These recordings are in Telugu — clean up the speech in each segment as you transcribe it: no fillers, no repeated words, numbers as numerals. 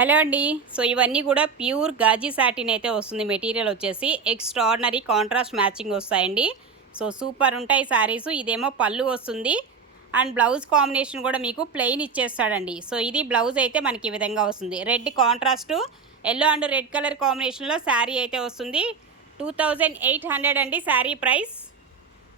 హలో అండి. సో ఇవన్నీ కూడా ప్యూర్ గాజీ సాటిన్ అయితే వస్తుంది. మెటీరియల్ వచ్చేసి ఎక్స్ట్రాడినరీ కాంట్రాస్ట్ మ్యాచింగ్ వస్తాయండి. సో సూపర్ ఉంటాయి శారీస్. ఇదేమో పళ్ళు వస్తుంది అండ్ బ్లౌజ్ కాంబినేషన్ కూడా మీకు ప్లెయిన్ ఇచ్చేస్తాడండి. సో ఇది బ్లౌజ్ అయితే మనకి ఈ విధంగా వస్తుంది. Red contrast yellow and red colour కాంబినేషన్లో శారీ అయితే వస్తుంది. 2800 అండి శారీ ప్రైస్.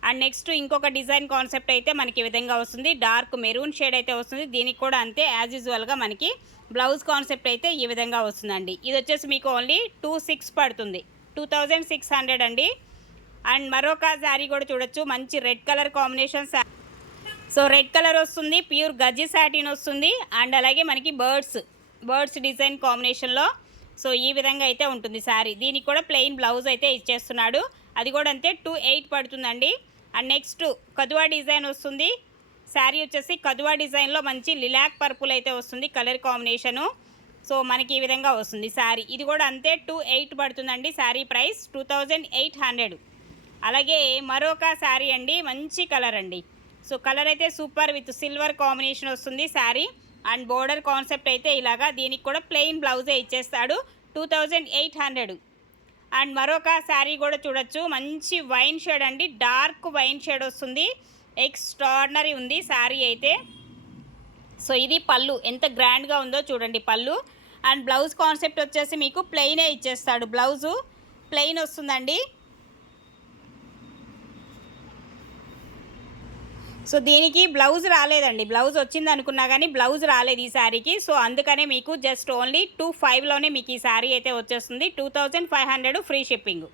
అండ్ నెక్స్ట్ ఇంకొక డిజైన్ కాన్సెప్ట్ అయితే మనకి ఈ విధంగా వస్తుంది. డార్క్ మెరూన్ షేడ్ అయితే వస్తుంది. దీనికి కూడా అంతే యాజ్ యూజువల్గా మనకి బ్లౌజ్ కాన్సెప్ట్ అయితే ఈ విధంగా వస్తుందండి. ఇది వచ్చేసి మీకు ఓన్లీ 2600 పడుతుంది. 2600 అండి. అండ్ మరొక శారీ కూడా చూడొచ్చు. మంచి red colour combination. So red colour వస్తుంది, ప్యూర్ గజ్జి సాటిన్ వస్తుంది అండ్ అలాగే మనకి బర్డ్స్ డిజైన్ కాంబినేషన్లో సో ఈ విధంగా అయితే ఉంటుంది శారీ. దీనికి కూడా ప్లెయిన్ బ్లౌజ్ అయితే ఇచ్చేస్తున్నాడు. అది కూడా అంతే 2800 పడుతుందండి. అండ్ నెక్స్ట్ కదువా డిజైన్ వస్తుంది. శారీ వచ్చేసి కదువా డిజైన్లో మంచి లిలాక్ పర్పుల్ అయితే వస్తుంది కలర్ కాంబినేషను. సో మనకి ఈ విధంగా వస్తుంది శారీ. ఇది కూడా అంతే 2800 పడుతుందండి శారీ ప్రైస్ 2800. అలాగే మరొక శారీ అండి, మంచి కలర్ అండి. సో కలర్ అయితే సూపర్ విత్ సిల్వర్ కాంబినేషన్ వస్తుంది శారీ. అండ్ బోర్డర్ కాన్సెప్ట్ అయితే ఇలాగా. దీనికి కూడా ప్లెయిన్ బ్లౌజే ఇచ్చేస్తాడు 2800. అండ్ మరొక శారీ కూడా చూడొచ్చు. మంచి వైన్ షేడ్ అండి, డార్క్ వైన్ షేడ్ వస్తుంది. ఎక్స్ట్రాడినరీ ఉంది శారీ అయితే. సో ఇది పళ్ళు ఎంత గ్రాండ్గా ఉందో చూడండి పళ్ళు. అండ్ బ్లౌజ్ కాన్సెప్ట్ వచ్చేసి మీకు ప్లెయినే ఇచ్చేస్తాడు. బ్లౌజు ప్లెయిన్ వస్తుందండి. సో దీనికి బ్లౌజ్ రాలేదండి. బ్లౌజ్ వచ్చింది అనుకున్నా కానీ బ్లౌజ్ రాలేదు ఈ శారీకి. సో అందుకనే మీకు జస్ట్ ఓన్లీ 2500లోనే మీకు ఈ శారీ అయితే వచ్చేస్తుంది. 2500 ఫ్రీ షిప్పింగ్.